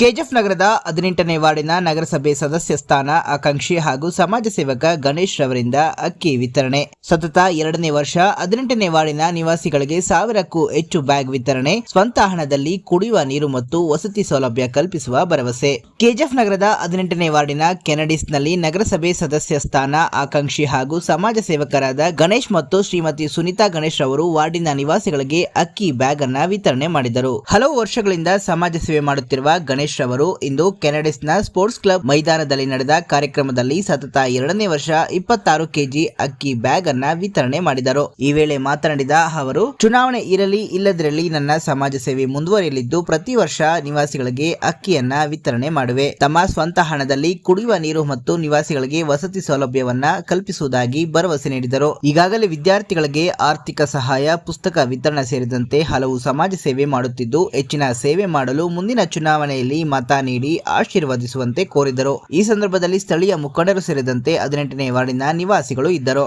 KGF ನಗರದ 18ನೇ ವಾರ್ಡಿನ ನಗರಸಭೆ ಸದಸ್ಯ ಸ್ಥಾನ ಆಕಾಂಕ್ಷಿ ಹಾಗೂ ಸಮಾಜ ಸೇವಕ ಗಣೇಶ್ ರವರಿಂದ ಅಕ್ಕಿ ವಿತರಣೆ. ಸತತ 2ನೇ ವರ್ಷ 18ನೇ ವಾರ್ಡಿನ ನಿವಾಸಿಗಳಿಗೆ 1000ಕ್ಕೂ ಹೆಚ್ಚು ಬ್ಯಾಗ್ ವಿತರಣೆ. ಸ್ವಂತ ಹಣದಲ್ಲಿ ಕುಡಿಯುವ ನೀರು ಮತ್ತು ವಸತಿ ಸೌಲಭ್ಯ ಕಲ್ಪಿಸುವ ಭರವಸೆ. ಕೆಜಿಎಫ್ ನಗರದ 18ನೇ ವಾರ್ಡಿನ ಕೆನಡಿಸ್ನಲ್ಲಿ ನಗರಸಭೆ ಸದಸ್ಯ ಸ್ಥಾನ ಆಕಾಂಕ್ಷಿ ಹಾಗೂ ಸಮಾಜ ಸೇವಕರಾದ ಗಣೇಶ್ ಮತ್ತು ಶ್ರೀಮತಿ ಸುನೀತಾ ಗಣೇಶ್ ರವರು ವಾರ್ಡಿನ ನಿವಾಸಿಗಳಿಗೆ ಅಕ್ಕಿ ಬ್ಯಾಗ್ ಅನ್ನ ವಿತರಣೆ ಮಾಡಿದರು. ಹಲವು ವರ್ಷಗಳಿಂದ ಸಮಾಜ ಸೇವೆ ಮಾಡುತ್ತಿರುವ ಗಣೇಶ್ ರವರು ಇಂದು ಕೆನಡಿಸ್ನ ಸ್ಪೋರ್ಟ್ಸ್ ಕ್ಲಬ್ ಮೈದಾನದಲ್ಲಿ ನಡೆದ ಕಾರ್ಯಕ್ರಮದಲ್ಲಿ ಸತತ 2ನೇ ವರ್ಷ 26 ಕೆಜಿ ಅಕ್ಕಿ ಬ್ಯಾಗ್ ಅನ್ನ ವಿತರಣೆ ಮಾಡಿದರು. ಈ ವೇಳೆ ಮಾತನಾಡಿದ ಅವರು, ಚುನಾವಣೆ ಇರಲಿ ಇಲ್ಲದಿರಲಿ ನನ್ನ ಸಮಾಜ ಸೇವೆ ಮುಂದುವರಿಯಲಿದ್ದು ಪ್ರತಿ ವರ್ಷ ನಿವಾಸಿಗಳಿಗೆ ಅಕ್ಕಿಯನ್ನ ವಿತರಣೆ ಮಾಡುವೆ. ತಮ್ಮ ಸ್ವಂತ ಹಣದಲ್ಲಿ ಕುಡಿಯುವ ನೀರು ಮತ್ತು ನಿವಾಸಿಗಳಿಗೆ ವಸತಿ ಸೌಲಭ್ಯವನ್ನ ಕಲ್ಪಿಸುವುದಾಗಿ ಭರವಸೆ ನೀಡಿದರು. ಈಗಾಗಲೇ ವಿದ್ಯಾರ್ಥಿಗಳಿಗೆ ಆರ್ಥಿಕ ಸಹಾಯ, ಪುಸ್ತಕ ವಿತರಣೆ ಸೇರಿದಂತೆ ಹಲವು ಸಮಾಜ ಸೇವೆ ಮಾಡುತ್ತಿದ್ದು ಹೆಚ್ಚಿನ ಸೇವೆ ಮಾಡಲು ಮುಂದಿನ ಚುನಾವಣೆಯಲ್ಲಿ ಮತ ನೀಡಿ ಆಶೀರ್ವದಿಸುವಂತೆ ಕೋರಿದರು. ಈ ಸಂದರ್ಭದಲ್ಲಿ ಸ್ಥಳೀಯ ಮುಖಂಡರು ಸೇರಿದಂತೆ 18ನೇ ವಾರ್ಡಿನ நிவாசிகளும் ಇದ್ದರು.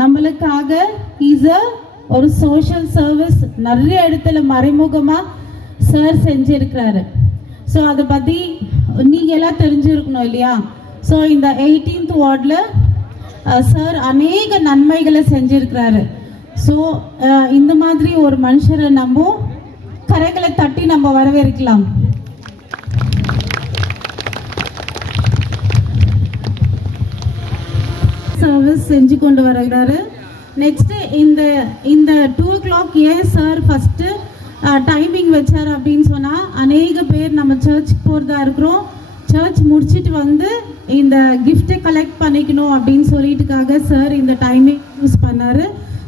நம்மளுக்காக ஒரு சோஷியல் சர்வீஸ் நிறைய இடத்துல மறைமுகமா சார் செஞ்சிருக்கிறாரு. ஸோ அதை பற்றி நீங்கள் எல்லாம் தெரிஞ்சிருக்கணும் இல்லையா? ஸோ இந்த 18th வார்டில் சார் அநேக நன்மைகளை செஞ்சிருக்கிறாரு. ஸோ இந்த மாதிரி ஒரு மனுஷரை நம்ம கரைகளை தட்டி நம்ம வரவேற்கலாம். சர்வீஸ் செஞ்சு கொண்டு வருகிறாரு. நெக்ஸ்ட் இந்த 2 o'clock ஏன் சார் ஃபஸ்ட்டு டைமிங் வச்சார் அப்படின்னு சொன்னால், அநேக பேர் நம்ம சர்ச்சுக்கு போகிறதா இருக்கிறோம். சர்ச் முடிச்சுட்டு வந்து இந்த கிஃப்ட்டை கலெக்ட் பண்ணிக்கணும் அப்படின்னு சொல்லிட்டுக்காக சார் இந்த டைமிங் யூஸ் பண்ணார்.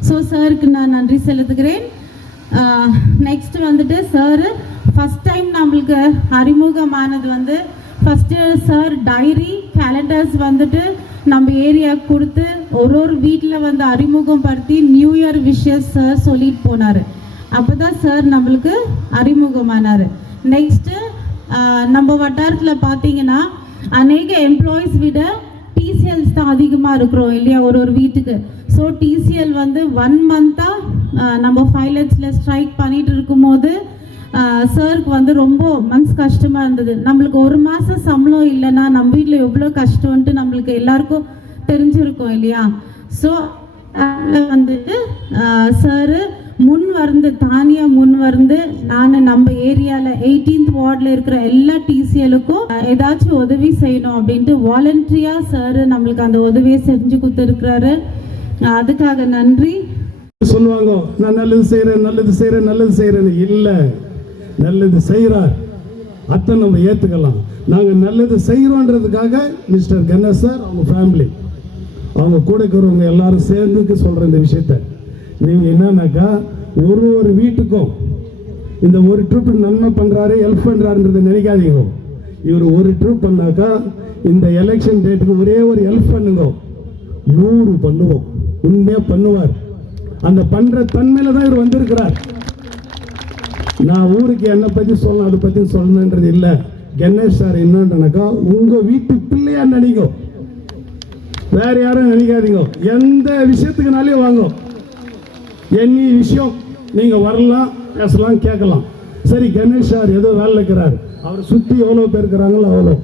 ஸோ சாருக்கு நான் நன்றி செலுத்துகிறேன். நெக்ஸ்ட் வந்துட்டு சார் ஃபஸ்ட் டைம் நம்மளுக்கு அறிமுகமானது வந்து ஃபஸ்ட்டு சார் டைரி கேலண்டர்ஸ் வந்துட்டு நம்ம ஏரியாவுக்கு கொடுத்து ஒரு வீட்டில் வந்து அறிமுகப்படுத்தி நியூ இயர் விஷஸ் சார் சொல்லிட்டு போனார். அப்போ தான் சார் நம்மளுக்கு அறிமுகமானார். நெக்ஸ்ட்டு நம்ம வட்டாரத்தில் பார்த்தீங்கன்னா அநேக எம்ப்ளாயீஸ் விட டிசிஎல்ஸ் தான் அதிகமாக இருக்கிறோம் இல்லையா ஒரு வீட்டுக்கு. ஸோ டிசிஎல் வந்து 1 மந்த்தாக நம்ம பைலட்ஸில் ஸ்ட்ரைக் பண்ணிட்டு இருக்கும்போது சாருக்கு வந்து ரொம்ப மனசு கஷ்டமாக இருந்தது. நம்மளுக்கு 1 மாதம் சம்பளம் இல்லைன்னா நம்ம வீட்டில் எவ்வளோ கஷ்டம்ன்ட்டு நம்மளுக்கு எல்லாருக்கும் தெரிஞ்சிருக்கோம் இல்லையா? ஸோ வந்துட்டு சாரு தானியாக முன் வந்து நான் நம்ம ஏரியாவில் 18th வார்டில் இருக்கிற எல்லா டிசிஎலுக்கும் ஏதாச்சும் உதவி செய்யணும் அப்படின்ட்டு வாலண்டரியாக சார் நம்மளுக்கு அந்த உதவியை செஞ்சு கொடுத்துருக்கிறாரு. அதுக்காக நன்றி. சொல்லுவாங்க, நான் நல்லது செய்கிறேன்னு. இல்லை, நல்லது செய்கிறார், அத்தை நம்ம ஏற்றுக்கலாம். நாங்கள் நல்லது செய்கிறோன்றதுக்காக மிஸ்டர் கணேஷ் சார், அவங்க ஃபேமிலி, அவங்க கூட இருக்கிறவங்க எல்லாரும் சேர்ந்துக்கு சொல்கிற இந்த விஷயத்த நீங்கள் என்னன்னாக்கா, ஒரு வீட்டுக்கும் இந்த ஒரு ட்ரிப் நன்மை பண்ணுறாரு, ஹெல்ப் பண்ணுறாருன்றதை நினைக்காதீங்க. இவர் ஒரு ட்ரிப் பண்ணாக்கா இந்த எலெக்ஷன் டேட்டுக்கு ஒரே ஒரு ஹெல்ப் பண்ணுங்க, 100 பண்ணுவோம், உண்மையாக பண்ணுவார். அந்த பண்ணுற தன்மையில் தான் இவர் வந்திருக்கிறார். நான் ஊருக்கு என்னை பற்றி சொல்லணும், அதை பற்றி சொல்லணுன்றது இல்லை. கணேஷ் சார் என்னன்றனாக்கா உங்கள் வீட்டு பிள்ளையா நினைங்க, வேற யாரும் நினைக்காதீங்க. எந்த விஷயத்துக்குனாலே வாங்க, என்னி விஷயம் நீங்கள் வரலாம், பேசலாம், கேட்கலாம். சரி, கணேஷ் சார் ஏதோ வேலை இருக்கிறார், அவரை சுற்றி எவ்வளோ பேர் இருக்கிறாங்களோ அவ்வளோ.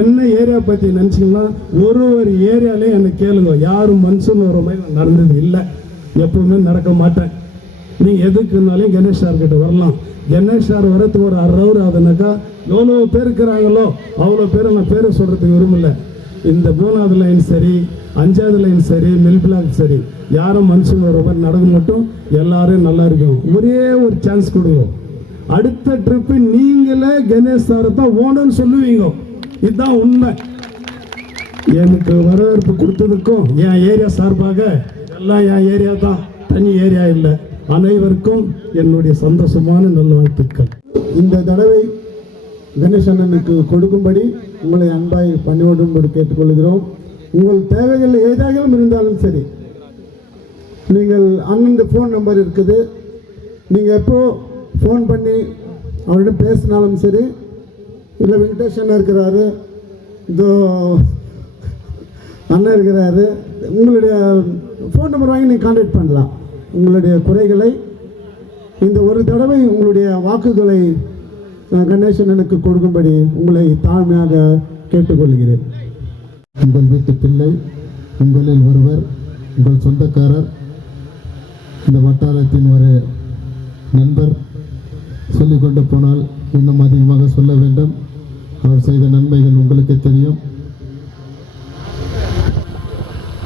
என்ன ஏரியா பற்றி நினச்சிங்கன்னா ஒரு ஏரியாலையும் என்னை கேளுங்க. யாரும் மனுஷன் வர மாதிரி நான் நடந்தது இல்லை, எப்பவுமே நடக்க மாட்டேன். நீங்கள் எதுக்குனாலையும் கணேஷ் சார் கிட்ட வரலாம். கணேஷ் சார் வரத்துக்கு ஒரு 1/2 hour ஆகுதுனாக்கா எவ்வளோ பேர் இருக்கிறாங்களோ அவ்வளோ பேரை நான் பேரை சொல்கிறதுக்கு விரும்பல. இந்த 3வது லைன் சரி, 5வது லைன் சரி, மில் பிளாக் சரி, யாரும் மனுஷன் வர மாதிரி நடந்து மட்டும் எல்லாரும் நல்லா இருக்கும். ஒரே ஒரு சான்ஸ் கொடுங்க. அடுத்த ட்ரிப்பு நீங்களே கணேஷ் சாரை தான் ஓனர்னு சொல்லுவீங்க. இதுதான் உண்மை. எனக்கு வரவேற்பு கொடுத்ததுக்கும் என் ஏரியா சார்பாக எல்லாம் என் ஏரியா தான், தனி ஏரியா இல்லை. அனைவருக்கும் என்னுடைய சந்தோஷமான நல்ல வாழ்த்துக்கள். இந்த தடவை கணேஷ் அண்ணனுக்கு கொடுக்கும்படி உங்களை அன்பாய் பணியோடு கேட்டுக்கொள்கிறோம். உங்கள் தேவைகள் ஏதாகவும் இருந்தாலும் சரி, நீங்கள் அண்ணன் ஃபோன் நம்பர் இருக்குது, நீங்கள் எப்போ ஃபோன் பண்ணி அவரிடம் பேசினாலும் சரி, இல்லை வெங்கடேஷ் அண்ணன் இருக்கிறாரு, இதோ அண்ணன் இருக்கிறாரு, உங்களுடைய ஃபோன் நம்பர் வாங்கி நீங்கள் கான்டாக்ட் பண்ணலாம். உங்களுடைய குறைகளை இந்த ஒரு தடவை உங்களுடைய வாக்குகளை கணேசன் எனக்கு கொடுக்கும்படி உங்களை தாழ்மையாக கேட்டுக்கொள்கிறேன். உங்கள் வீட்டு பிள்ளை, உங்களில் ஒருவர், உங்கள் சொந்தக்காரர், இந்த வட்டாரத்தின் ஒரு நண்பர், சொல்லிக்கொண்டு போனால் இன்னும் அதிகமாக சொல்ல வேண்டும். அவர் செய்த நன்மைகள் உங்களுக்கு தெரியும்.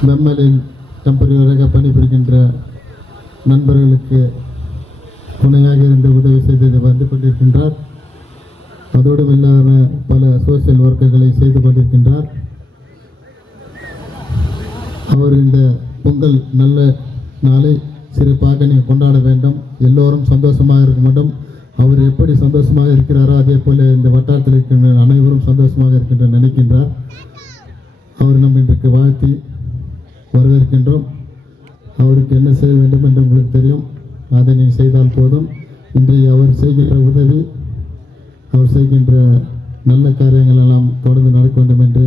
பெம்மலில் டெம்பரரியாக பணிபுரிகின்ற நண்பர்களுக்கு துணையாக இருந்து உதவி செய்து வந்து கொண்டிருக்கின்றார். அதோடு இல்லாமல் பல சோசியல் ஒர்க்குகளை செய்து கொண்டிருக்கின்றார். அவர் இந்த பொங்கல் நல்ல நாளை சிறப்பாக நீங்கள் கொண்டாட வேண்டும். எல்லோரும் சந்தோஷமாக இருக்க வேண்டும். அவர் எப்படி சந்தோஷமாக இருக்கிறாரோ அதே போல இந்த வட்டாரத்தில் இருக்கின்ற அனைவரும் சந்தோஷமாக இருக்கின்ற நினைக்கின்றார். அவர் நம்ம இன்றைக்கு வாழ்த்தி வரவேற்கின்றோம். அவருக்கு என்ன செய்ய வேண்டும் என்று உங்களுக்கு தெரியும். அதை நீ செய்தால் போதும். இன்றைய அவர் செய்கின்ற உதவி, அவர் செய்கின்ற நல்ல காரியங்கள் எல்லாம் தொடர்ந்து நடக்க வேண்டும் என்று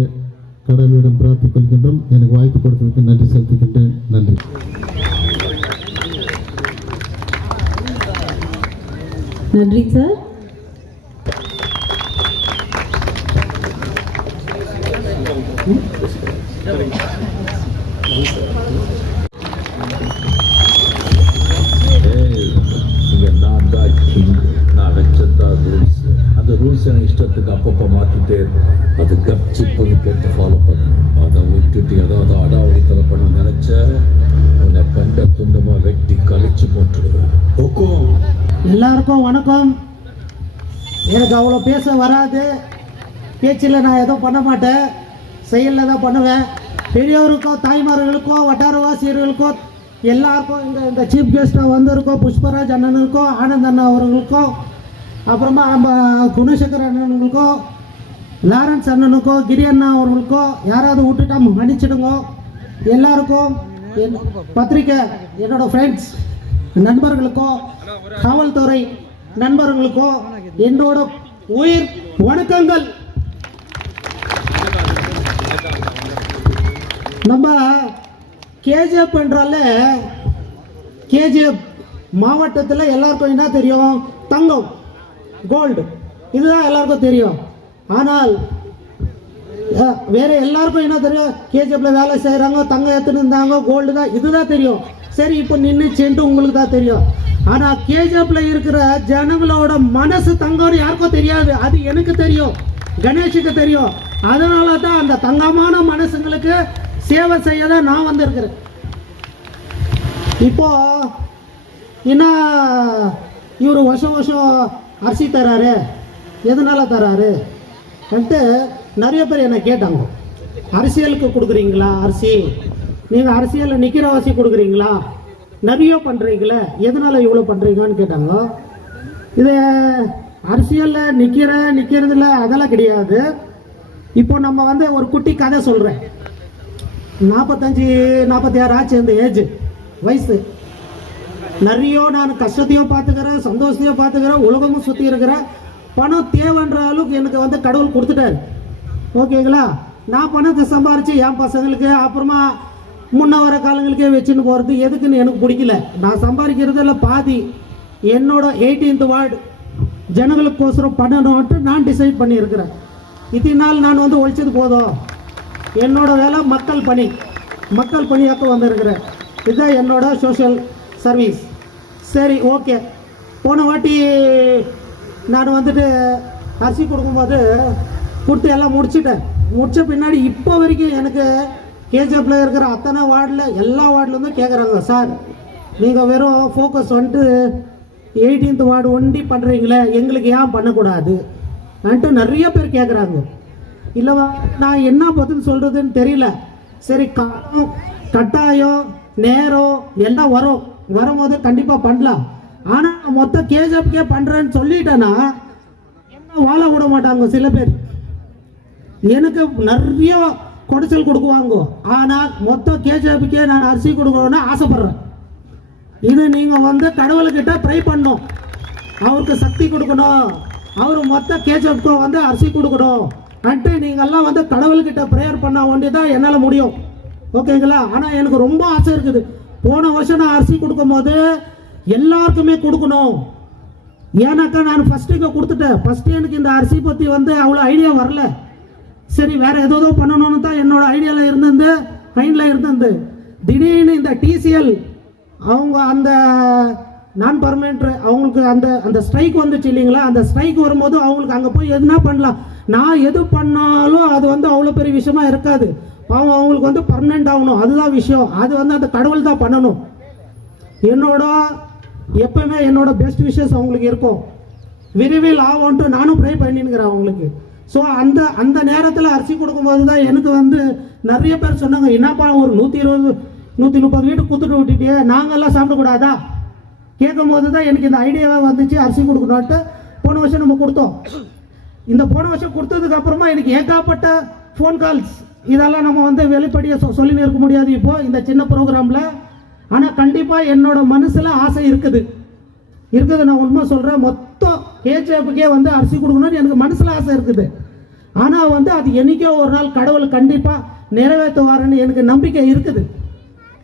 கடவுளிடம் பிரார்த்திக் கொள்கின்றோம். எனக்கு வாய்ப்பு கொடுத்ததுக்கு நன்றி செலுத்துகின்றேன். நன்றி. நன்றி சார். அந்த ரூல்ஸ் எனக்கு இஷ்டத்துக்கு அப்பப்போ மாற்றிட்டு அது கப்சி பண்ணி போட்டு ஃபாலோ பண்ணணும். அதை விட்டுட்டு ஏதாவது அடாவடித்தலை பண்ண நினச்ச உன்னை கண்ட துண்டமாக வெட்டி கழிச்சு போட்டுடுவேன். ஓகோ, எல்லாருக்கும் வணக்கம். எனக்கு அவ்வளோ பேச வராது. பேச்சில் நான் எதுவும் பண்ண மாட்டேன், செயலில் தான் பண்ணுவேன். பெரியவருக்கோ, தாய்மார்களுக்கோ, வட்டாரவாசியர்களுக்கோ, எல்லாருக்கும் இந்த சீஃப் கெஸ்ட்டாக வந்திருக்கோம் புஷ்பராஜ் அண்ணனுக்கோ, ஆனந்த் அண்ணா அவர்களுக்கோ, அப்புறமா நம்ம குணசேகர் அண்ணனுக்கோ, லாரன்ஸ் அண்ணனுக்கோ, கிரி அண்ணா அவர்களுக்கோ யாராவது விட்டுட்டா மன்னிச்சிடுங்க. எல்லாருக்கும் பத்திரிக்கை என்னோட ஃப்ரெண்ட்ஸ் நண்பர்களுக்கோ, காவல்துறை நண்பர்களுக்கோ என்னோட உயிர் வணக்கங்கள். நம்ம கேஜிஎஃப் என்றாலே கேஜிஎஃப் மாவட்டத்தில் எல்லாருக்கும் என்ன தெரியும்? தங்கம், கோல்டு, இதுதான் எல்லாருக்கும் தெரியும். ஆனால் வேற எல்லாருக்கும் என்ன தெரியும்? கேஜிஎஃப்ல வேலை செய்கிறாங்க, தங்கம் எடுத்துன்னு இருந்தாங்க, கோல்டு தான், இதுதான் தெரியும். சரி, இப்போ நின்றுச்சுன்ட்டு உங்களுக்கு தான் தெரியும். ஆனால் கேஜிஎஃப்ல இருக்கிற ஜனங்களோட மனசு தங்கம்னு யாருக்கும் தெரியாது. அது எனக்கு தெரியும், கணேஷுக்கு தெரியும். அதனால தான் அந்த தங்கமான மனசுங்களுக்கு சேவை செய்ய தான் நான் வந்திருக்கிறேன். இப்போ என்ன இவர் வருஷம் வருஷம் அரிசி தராரு, எதனால தராருன்ட்டு நிறைய பேர் என்னை கேட்டாங்க. அரசியலுக்கு கொடுக்குறீங்களா அரிசி? நீங்கள் அரசியலில் நிற்கிறவாசி கொடுக்குறீங்களா? நிறைய பண்ணுறீங்களே, எதனால இவ்வளோ பண்ணுறீங்கன்னு கேட்டாங்க. இது அரசியலில் நிற்கிறதுல அதெல்லாம் கிடையாது. இப்போ நம்ம வந்து ஒரு குட்டி கதை சொல்கிறேன். 45-46 ஆச்சு இந்த ஏஜ் வயசு. நிறைய நான் கஷ்டத்தையும் பார்த்துக்கிறேன், சந்தோஷத்தையும் பார்த்துக்கிறேன், உலகமும் சுற்றி இருக்கிறேன். பணம் தேவைன்ற அளவுக்கு எனக்கு வந்து கடவுள் கொடுத்துட்டாரு. ஓகேங்களா? நான் பணத்தை சம்பாரித்து என் பசங்களுக்கு அப்புறமா முன்ன வர காலங்களுக்கே வச்சுன்னு போகிறது எதுக்குன்னு எனக்கு பிடிக்கல. நான் சம்பாதிக்கிறதுல பாதி என்னோட 18th வார்டு ஜனங்களுக்கோசரம் பண்ணணும்ட்டு நான் டிசைட் பண்ணியிருக்கிறேன். இத்தனை நாள் நான் வந்து ஒழிச்சது போதும், என்னோட வேலை மக்கள் பணியாக்க வந்திருக்கிறேன். இதுதான் என்னோட சோஷியல் சர்வீஸ். சரி, ஓகே. போன வாட்டி நான் வந்துட்டு அரிசி கொடுக்கும்போது கொடுத்து எல்லாம் முடித்த பின்னாடி இப்போ வரைக்கும் எனக்கு கேஜிஎஃப்ல இருக்கிற அத்தனை வார்டில் எல்லா வார்டிலேருந்தும் கேட்குறாங்க, சார் நீங்கள் வெறும் ஃபோக்கஸ் வந்துட்டு 18th வார்டு ஒண்டி பண்ணுறீங்களே, எங்களுக்கு ஏன் பண்ணக்கூடாது வந்துட்டு நிறைய பேர் கேட்குறாங்க. இல்லைவா, நான் என்ன பதில் சொல்கிறதுன்னு தெரியல. சரி, காலம், கட்டாயம், நேரம் எல்லாம் வரும்போது கண்டிப்பாக பண்ணலாம். ஆனால் மொத்த கேஜிஎஃப்கே பண்ணுறேன்னு சொல்லிட்டேன்னா என்ன வாழ விட மாட்டாங்க சில பேர். எனக்கு நிறைய குடைச்சல் கொடுக்குவாங்க. ஆனால் மொத்த கேஜிஎஃப்கே நான் அரிசி கொடுக்கணும்னு ஆசைப்படுறேன். இது நீங்கள் வந்து கடவுள்கிட்ட ப்ரை பண்ணணும், அவருக்கு சக்தி கொடுக்கணும், அவர் மொத்த கேஜிஎஃப்க்கு வந்து அரிசி கொடுக்கணும் அன்ட்டு நீங்கள்லாம் வந்து கடவுள்கிட்ட ப்ரேயர் பண்ண வேண்டியதான் என்னால் முடியும். ஓகேங்களா? ஆனால் எனக்கு ரொம்ப ஆசை இருக்குது. போன வருஷம் நான் அரிசி கொடுக்கும் போது எல்லாருக்குமே கொடுக்கணும், ஏன்னாக்கா நான் ஃபஸ்ட்டு இங்கே கொடுத்துட்டேன். ஃபஸ்ட்டு எனக்கு இந்த அரிசி பற்றி வந்து அவ்வளோ ஐடியா வரல. சரி வேறு ஏதோ பண்ணணும்னு தான் என்னோட ஐடியாவில் இருந்தது, மைண்டில் இருந்தது. திடீர்னு இந்த டிசிஎல் அவங்க அந்த நான் பர்மனெண்ட் அவங்களுக்கு அந்த ஸ்ட்ரைக் வந்துச்சு இல்லைங்களா, அந்த ஸ்ட்ரைக் வரும்போது அவங்களுக்கு அங்கே போய் எதுனா பண்ணலாம். நான் எது பண்ணாலும் அது வந்து அவ்வளோ பெரிய விஷயமா இருக்காது. பாவம் அவங்களுக்கு வந்து பர்மனெண்ட் ஆகணும், அதுதான் விஷயம். அது வந்து அந்த கடவுள் தான் பண்ணணும். என்னோட எப்பவுமே என்னோட பெஸ்ட் விஷஸ் அவங்களுக்கு இருக்கும். விரைவில் ஆகும்ன்ட்டு நானும் ப்ரே பண்ணினுக்கிறேன் அவங்களுக்கு. ஸோ அந்த நேரத்தில் அரிசி கொடுக்கும்போது தான் எனக்கு வந்து நிறைய பேர் சொன்னாங்க, என்னப்பா ஒரு 120 130 வீட்டுக்கு கொடுத்துட்டு விட்டுட்டே நாங்கள்லாம் சாப்பிடக்கூடாதா கேட்கும் போது தான் எனக்கு இந்த ஐடியாவே வந்துச்சு அரிசி கொடுக்கணுன்ட்டு. போன வருஷம் நம்ம கொடுத்தோம். இந்த போன வருஷம் கொடுத்ததுக்கு அப்புறமா எனக்கு ஏகப்பட்ட ஃபோன் கால்ஸ். இதெல்லாம் நம்ம வந்து வெளிப்படையாக சொல்லின்னு இருக்க முடியாது இப்போ இந்த சின்ன ப்ரோக்ராமில். ஆனால் கண்டிப்பாக என்னோட மனசில் ஆசை இருக்குது. நான் உண்மை சொல்கிறேன். மொத்தம் கேஜேப்புக்கே வந்து அரிசி கொடுக்கணும்னு எனக்கு மனசில் ஆசை இருக்குது. ஆனால் வந்து அது என்றைக்கோ ஒரு நாள் கடவுள் கண்டிப்பாக நிறைவேற்றுவாருன்னு எனக்கு நம்பிக்கை இருக்குது.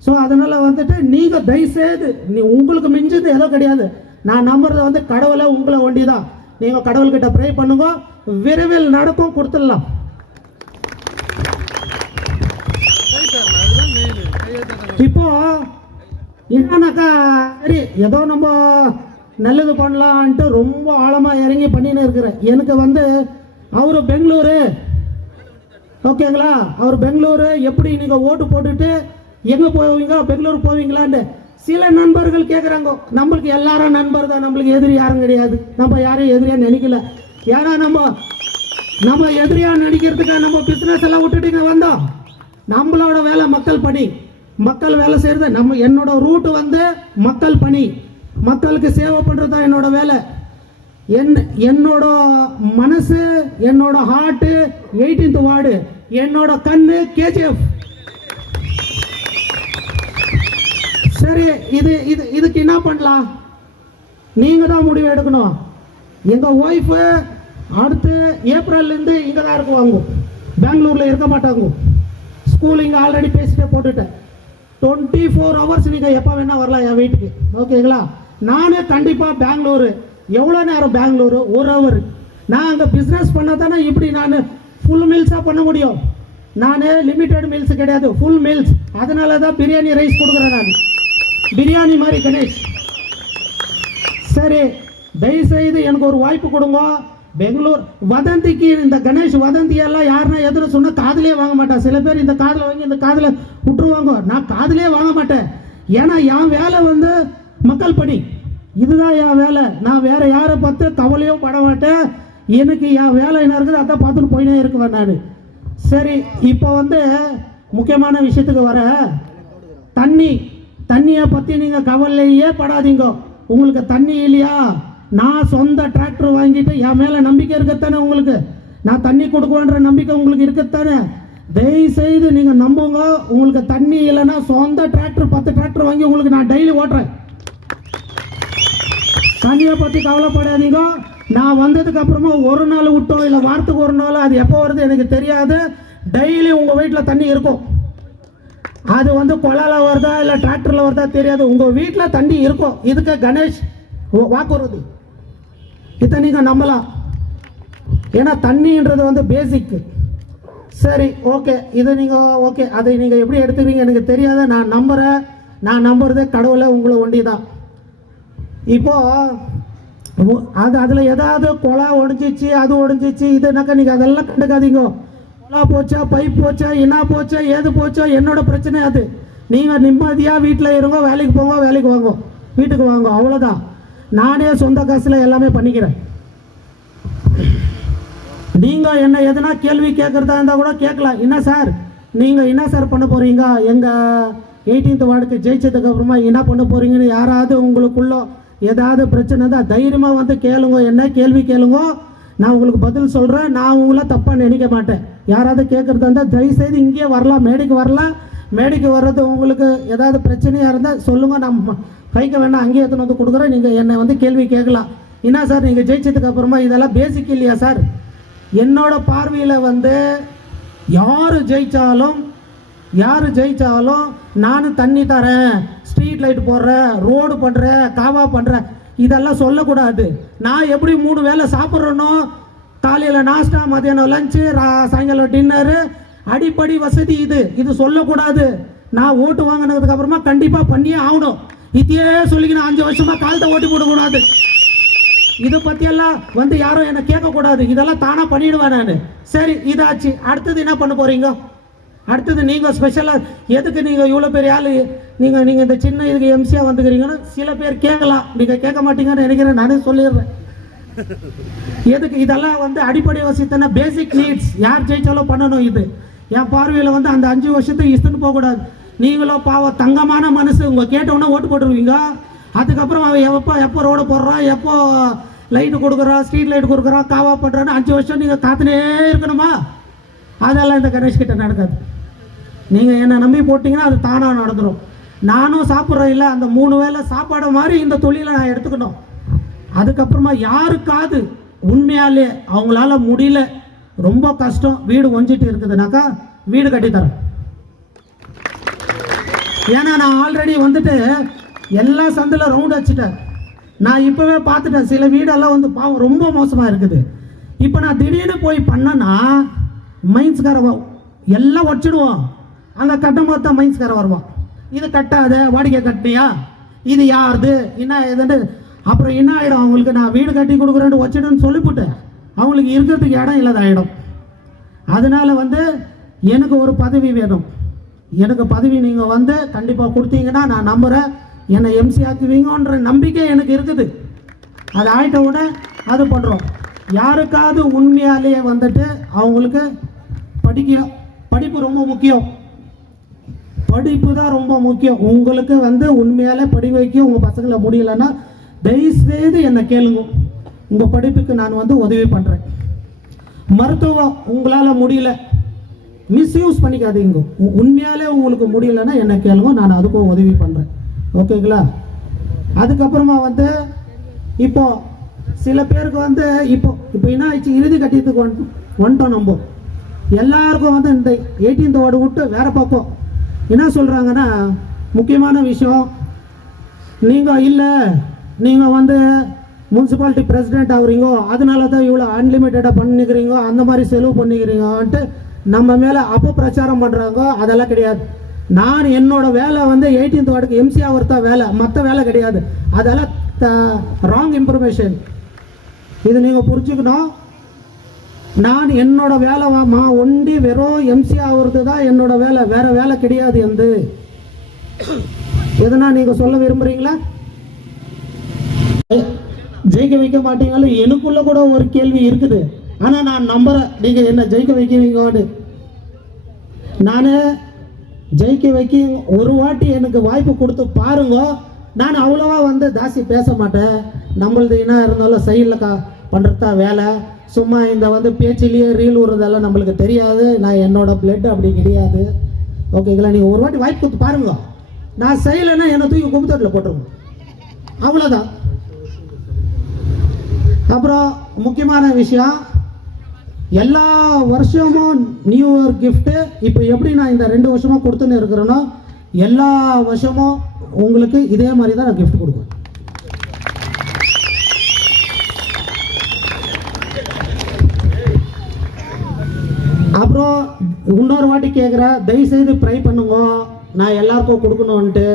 ஸோ அதனால் வந்துட்டு நீங்கள் தயவுசெய்து உங்களுக்கு மிஞ்சது ஏதோ கிடையாது. நான் நம்புறது வந்து கடவுளை உங்களை ஒண்டி தான். நீங்கள் கடவுள்கிட்ட ப்ரே பண்ணுங்க, விரைவில் நடக்கும், கொடுத்துடலாம். இப்போ என்னன்னாக்கா சரி ஏதோ நம்ம நல்லது பண்ணலான்ட்டு ரொம்ப ஆழமாக இறங்கி பண்ணின்னு இருக்கிறேன். எனக்கு வந்து அவர் பெங்களூரு, ஓகேங்களா, அவர் பெங்களூரு. எப்படி நீங்கள் ஓட்டு போட்டுட்டு எங்கே போவீங்க, பெங்களூர் போவீங்களான்னு சில நண்பர்கள் கேட்குறாங்க. நம்மளுக்கு எல்லாரும் நண்பர் தான், நம்மளுக்கு எதிரி யாரும் கிடையாது. நம்ம யாரையும் எதிரியாக நினைக்கல. ஏன்னா நம்ம எதிரியாக நினைக்கிறதுக்கு நம்ம பிஸ்னஸ் எல்லாம் விட்டுட்டு வந்தோம். நம்மளோட வேலை மக்கள் பணி, மக்கள் வேலை செய்கிறது. என்னோட ரூட்டு வந்து மக்கள் பணி, மக்களுக்கு சேவை பண்ணுறது தான் என்னோட வேலை. என்னோட மனசு, என்னோட ஹார்ட்டு 18th வார்டு, என்னோட கண்ணு கேஜிஎஃப். சரி இதுக்கு என்ன பண்ணலாம், நீங்கள் தான் முடிவு எடுக்கணும். எங்கள் ஒய்ஃபு அடுத்து ஏப்ரல்லேருந்து இங்கே தான் இருக்குவாங்க, பெங்களூரில் இருக்க மாட்டாங்க. ஸ்கூல் இங்கே ஆல்ரெடி பேசிட்டே போட்டுட்டேன். 24 hours நீங்கள் எப்போ வேணால் வரலாம் என் வீட்டுக்கு, ஓகேங்களா. நானே கண்டிப்பாக பெங்களூரு, எவ்வளோ நேரம் பெங்களூரு, 1 hour. நான் அங்கே பிஸ்னஸ் பண்ண தானே இப்படி நான் ஃபுல் மீல்ஸாக பண்ண முடியும். நான் லிமிட்டட் மீல்ஸ் கிடையாது, ஃபுல் மீல்ஸ். அதனால தான் பிரியாணி ரைஸ் கொடுக்குறேன் நான், பிரியாணி மாதிரி கணேஷ். சரி தயவுசெய்து எனக்கு ஒரு வாய்ப்பு கொடுங்க. பெங்களூர் வதந்திக்கு இந்த கணேஷ் வதந்தியெல்லாம் யாருன்னா எதிர சொன்னால் காதிலே வாங்க மாட்டேன். சில பேர் இந்த காதில் வாங்கி இந்த காதில் விட்டுருவாங்க. நான் காதிலே வாங்க மாட்டேன். ஏன்னா என் வேலை வந்து மக்கள் பணி, இதுதான் என் வேலை. நான் வேற யாரை பார்த்து கவலையும் பட மாட்டேன். எனக்கு என் வேலை என்ன இருக்குது அதை பார்த்துன்னு போயினே இருக்குவேன் நான். சரி இப்போ வந்து முக்கியமான விஷயத்துக்கு வர, தண்ணியை பற்றி நீங்கள் கவலையே படாதீங்க. உங்களுக்கு தண்ணி இல்லையா, நான் சொந்த டிராக்டர் வாங்கிட்டு என் மேலே நம்பிக்கை இருக்கத்தானே உங்களுக்கு, நான் தண்ணி கொடுக்குவேன்ற நம்பிக்கை உங்களுக்கு இருக்கத்தானே. தயவுசெய்து நீங்கள் நம்புங்க. உங்களுக்கு தண்ணி இல்லைன்னா சொந்த டிராக்டர் 10 டிராக்டர் வாங்கி உங்களுக்கு நான் டெய்லி ஓட்டுறேன். தண்ணியை பற்றி கவலைப்படாதீங்க. நான் வந்ததுக்கு அப்புறமா ஒரு நாள் விட்டோ இல்லை வாரத்துக்கு ஒரு நாள், அது எப்போ வருது எனக்கு தெரியாது. டெய்லி உங்கள் வீட்டில் தண்ணி இருக்கும். அது வந்து குழாயில் வருதா இல்லை டிராக்டரில் வருதா தெரியாது, உங்கள் வீட்டில் தண்ணி இருக்கும். இதுக்கு கணேஷ் வாக்குறுதி, இதை நீங்கள் நம்பலாம். ஏன்னா தண்ணின்றது வந்து பேசிக். சரி ஓகே, இது நீங்கள் ஓகே, அதை நீங்கள் எப்படி எடுத்துக்கிறீங்க எனக்கு தெரியாத. நான் நம்புறது கடவுளை உங்களை ஒண்டி தான். இப்போது அதில் ஏதாவது குழா ஒடிஞ்சிச்சு, அது ஒடிஞ்சிச்சு, இதுனாக்கா நீங்கள் அதெல்லாம் கண்டுக்காதீங்க. குழா போச்சா, பைப் போச்சா, என்ன போச்சா, ஏது போச்சா, என்னோட பிரச்சனை அது. நீங்கள் நிம்மதியாக வீட்டில் இருங்க, வேலைக்கு போங்க, வேலைக்கு வாங்க, வீட்டுக்கு வாங்க, அவ்வளோதான். நானே சொந்த காசில் எல்லாமே பண்ணிக்கிறேன். நீங்கள் என்ன எதுனா கேள்வி கேட்குறதா இருந்தால் கூட கேட்கலாம். என்ன சார் நீங்கள் என்ன சார் பண்ண போகிறீங்க, எங்கள் 18th வார்டுக்கு ஜெயிச்சதுக்கு அப்புறமா என்ன பண்ண போகிறீங்கன்னு யாராவது உங்களுக்குள்ள ஏதாவது பிரச்சனை தான் தைரியமாக வந்து கேளுங்க, என்ன கேள்வி கேளுங்க, நான் உங்களுக்கு பதில் சொல்கிறேன். நான் உங்களை தப்பாக நினைக்க மாட்டேன். யாராவது கேட்குறதா இருந்தால் தயவுசெய்து இங்கேயே வரலாம், மேடைக்கு வரலாம். மேடைக்கு வர்றது உங்களுக்கு ஏதாவது பிரச்சனையாக இருந்தால் சொல்லுங்கள், நான் கைக்க வேணாம் அங்கேயே எடுத்துன்னு வந்து கொடுக்குறேன். நீங்கள் என்னை வந்து கேள்வி கேட்கலாம். என்ன சார் நீங்கள் ஜெயிச்சதுக்கு அப்புறமா இதெல்லாம் பேசிக் இல்லையா சார்? என்னோட பார்வையில் வந்து யார் ஜெயித்தாலும் நான் தண்ணி தரேன், ஸ்ட்ரீட் லைட் போடுறேன், ரோடு பண்ணுறேன், காவா பண்ணுறேன், இதெல்லாம் சொல்லக்கூடாது. நான் எப்படி 3 வேளை சாப்பிட்றேனோ, காலையில் நாஸ்டா, மதியானம் லஞ்சு, சாயங்காலம் டின்னரு, அடிப்படை வசதி இது சொல்லக்கூடாது. நான் ஓட்டு வாங்கினதுக்கு அப்புறமா கண்டிப்பாக பண்ணியே ஆகணும். இதையே சொல்லிக்கணும் 5 வருஷமா காலத்தை ஓட்டி போடக்கூடாது. இதை பற்றியெல்லாம் வந்து யாரும் என்னை கேட்கக்கூடாது. இதெல்லாம் தானாக பண்ணிடுவேன் நான். சரி, இதாச்சு. அடுத்தது என்ன பண்ண போகிறீங்க? அடுத்தது நீங்கள் ஸ்பெஷலாக எதுக்கு நீங்கள் இவ்வளோ பெரிய ஆள், நீங்கள் இந்த சின்ன இதுக்கு எம்சியாக வந்துக்கிறீங்கன்னு சில பேர் கேட்கலாம். நீங்கள் கேட்க மாட்டீங்கன்னு நினைக்கிறேன், நானே சொல்லிடுறேன். எதுக்கு இதெல்லாம் வந்து அடிப்படை வசதித்தான பேசிக் நீட்ஸ். யார் ஜெயிச்சாலும் பண்ணணும். இது என் பார்வையில் வந்து அந்த 5 வருஷத்துக்கு இஷ்டன்னு போகக்கூடாது. நீங்களும் பாவம் தங்கமான மனசு, உங்கள் கேட்டவுடனே ஓட்டு போட்டுருவீங்க. அதுக்கப்புறம் அவன் எப்போ ரோடு போடுறான், எப்போ லைட்டு கொடுக்குறான், ஸ்ட்ரீட் லைட் கொடுக்குறான், காவா பண்ணுறான்னு 5 வருஷம் நீங்கள் காத்துனே இருக்கணுமா? அதெல்லாம் இந்த கணேஷ் கிட்ட நடக்காது. நீங்கள் என்னை நம்பி போட்டிங்கன்னா அது தானாக நடந்துடும். நானும் சாப்பிட்றேன் இல்லை, அந்த 3 வேளை சாப்பாடு மாதிரி இந்த தொழிலை நான் எடுத்துக்கணும். அதுக்கப்புறமா யாருக்காவது உண்மையாலே அவங்களால முடியல, ரொம்ப கஷ்டம், வீடு ஒஞ்சிட்டு இருக்குதுனாக்கா வீடு கட்டித்தரேன். ஏன்னா நான் ஆல்ரெடி வந்துட்டு எல்லா சந்தில் ரவுண்ட் வச்சுட்டேன். நான் இப்போவே பார்த்துட்டேன், சில வீடெல்லாம் வந்து பாவம் ரொம்ப மோசமாக இருக்குது. இப்போ நான் திடீர்னு போய் பண்ணேன்னா மைன்ஸ்கார எல்லாம் வச்சிடுவோம். அங்கே கட்டும் போது தான் மைன்ஸ்கார வருவான். இது கட்டாத, வாடகை கட்டினியா, இது யாருது, என்ன எதுன்னு. அப்புறம் என்ன ஆகிடும் அவங்களுக்கு, நான் வீடு கட்டி கொடுக்குறேன்னு வச்சிடுன்னு சொல்லிவிட்டேன், அவங்களுக்கு இருக்கிறதுக்கு இடம் இல்லாத ஆகிடும். அதனால் வந்து எனக்கு ஒரு பதவி வேணும். எனக்கு பதவி நீங்கள் வந்து கண்டிப்பாக கொடுத்தீங்கன்னா நான் நம்புகிறேன், என்னை எம்சி ஆக்குவீங்கன்ற நம்பிக்கை எனக்கு இருக்குது. அது ஆகிட்ட உடனே அது பண்ணுறோம். யாருக்காவது உண்மையாலேயே வந்துட்டு அவங்களுக்கு படிப்பு ரொம்ப முக்கியம். படிப்பு தான் ரொம்ப முக்கியம். உங்களுக்கு வந்து உண்மையாலே படி வைக்க உங்கள் பசங்களை முடியலன்னா தயவுசெய்து என்னை கேளுங்க, உங்கள் படிப்புக்கு நான் வந்து உதவி பண்ணுறேன். மருத்துவம் உங்களால் முடியல, மிஸ்யூஸ் பண்ணிக்காதீங்க. உண்மையாலே உங்களுக்கு முடியலன்னா என்னை கேளுங்க, நான் அதுக்கும் உதவி பண்ணுறேன். ஓகேங்களா? அதுக்கப்புறமா வந்து இப்போ சில பேருக்கு வந்து இப்போ என்ன ஆயிடுச்சு, இறுதி கட்டியத்துக்கு வந்துட்டோம். நம்ம எல்லாருக்கும் வந்து இந்த 18th வார்டு விட்டு வேறு பக்கம் என்ன சொல்கிறாங்கன்னா, முக்கியமான விஷயம், நீங்கள் இல்லை, நீங்கள் வந்து முனிசிபாலிட்டி பிரசிடென்ட் ஆகுறீங்க, அதனால தான் இவ்வளோ அன்லிமிட்டடாக பண்ணிக்கிறீங்க, அந்த மாதிரி செலவு பண்ணிக்கிறீங்கன்ட்டு நம்ம மேலே அப்போ பிரச்சாரம் பண்ணுறாங்க. அதெல்லாம் கிடையாது. நான் என்னோட வேலை வந்து 18th வார்டுக்கு எம்சி ஆகிறதா வேலை, மற்ற வேலை கிடையாது. அதெல்லாம் ராங் இன்ஃபர்மேஷன். இது நீங்கள் புரிஞ்சுக்கணும். நான் என்னோட வேலை ஒண்டி வெறும் எம்சி ஆகிறது தான் என்னோட வேலை, வேற வேலை கிடையாது. எந்த எதனா நீங்கள் சொல்ல விரும்புகிறீங்களா? ஜெயிக்க வைக்க மாட்டீங்களும் எனக்குள்ள கூட ஒரு கேள்வி இருக்குது. ஆனால் நான் நம்புகிறேன் நீங்கள் என்ன ஜெயிக்க வைக்குவீங்கன்னு. நான் ஜெயிக்க வைக்க ஒரு வாட்டி எனக்கு வாய்ப்பு கொடுத்து பாருங்க. நான் அவ்வளோவா வந்து ஜாஸ்தி பேச மாட்டேன். நம்மளது என்ன இருந்தாலும் சைடில் பண்ணுறது தான் வேலை. சும்மா இந்த வந்து பேச்சிலேயே ரீல் விடுறதெல்லாம் நம்மளுக்கு தெரியாது. நான் என்னோட பிளட் அப்படி கிடையாது. ஓகேங்களா? நீங்கள் ஒரு வாட்டி வாய்ப்பு கொடுத்து பாருங்க. நான் செய்யலைன்னா என்னை தூக்கி கும்பத்தோட்டில் போட்டுருங்க, அவ்வளோதான். அப்புறம் முக்கியமான விஷயம், எல்லா வருஷமும் நியூ இயர் கிஃப்ட்டு இப்போ எப்படி நான் இந்த 2 வருஷமாக கொடுத்துன்னு இருக்கிறேனோ எல்லா வருஷமும் உங்களுக்கு இதே மாதிரி தான் நான் கிஃப்ட் கொடுக்குறேன். அப்புறம் இன்னொரு வாட்டி கேட்குறேன், தயவுசெய்து ட்ரை பண்ணுங்க, நான் எல்லாருக்கும் கொடுக்கணுன்ட்டு.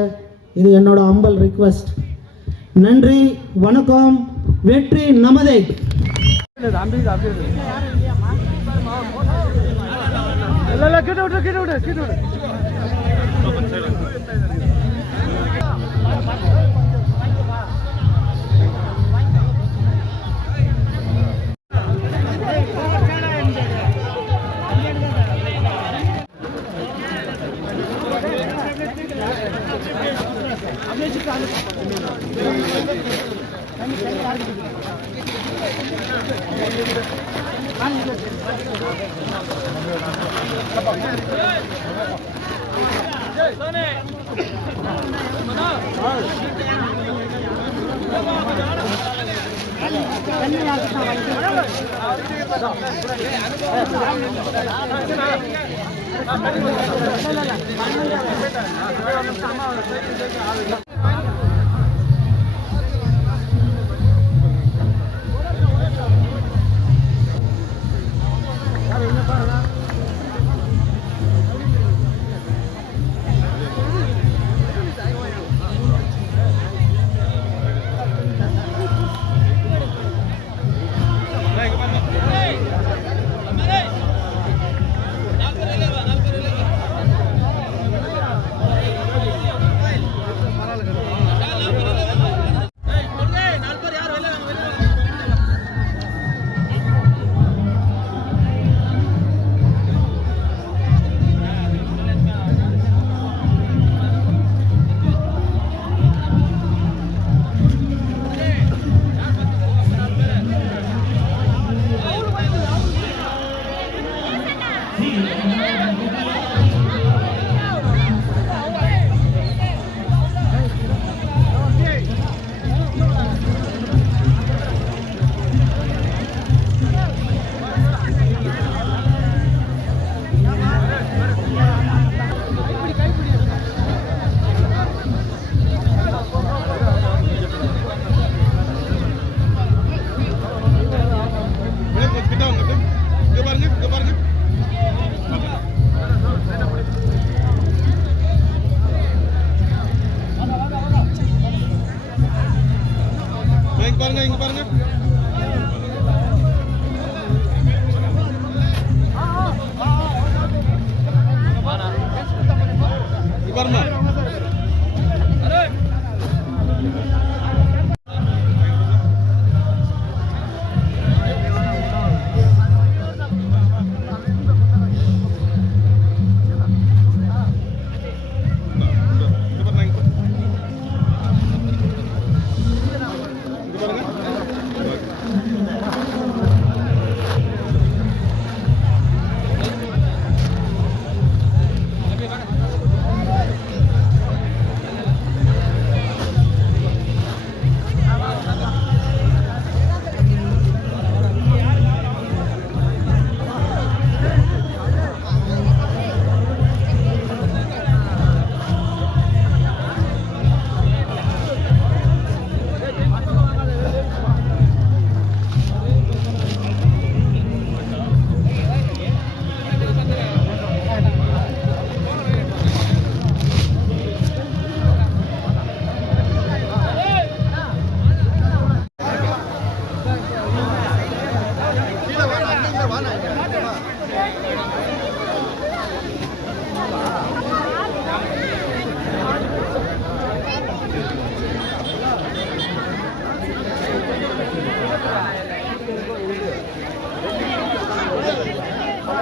இது என்னோட ஹம்பல் ரிக்வெஸ்ட். நன்றி, வணக்கம், வெற்றி நமதே.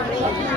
சாமி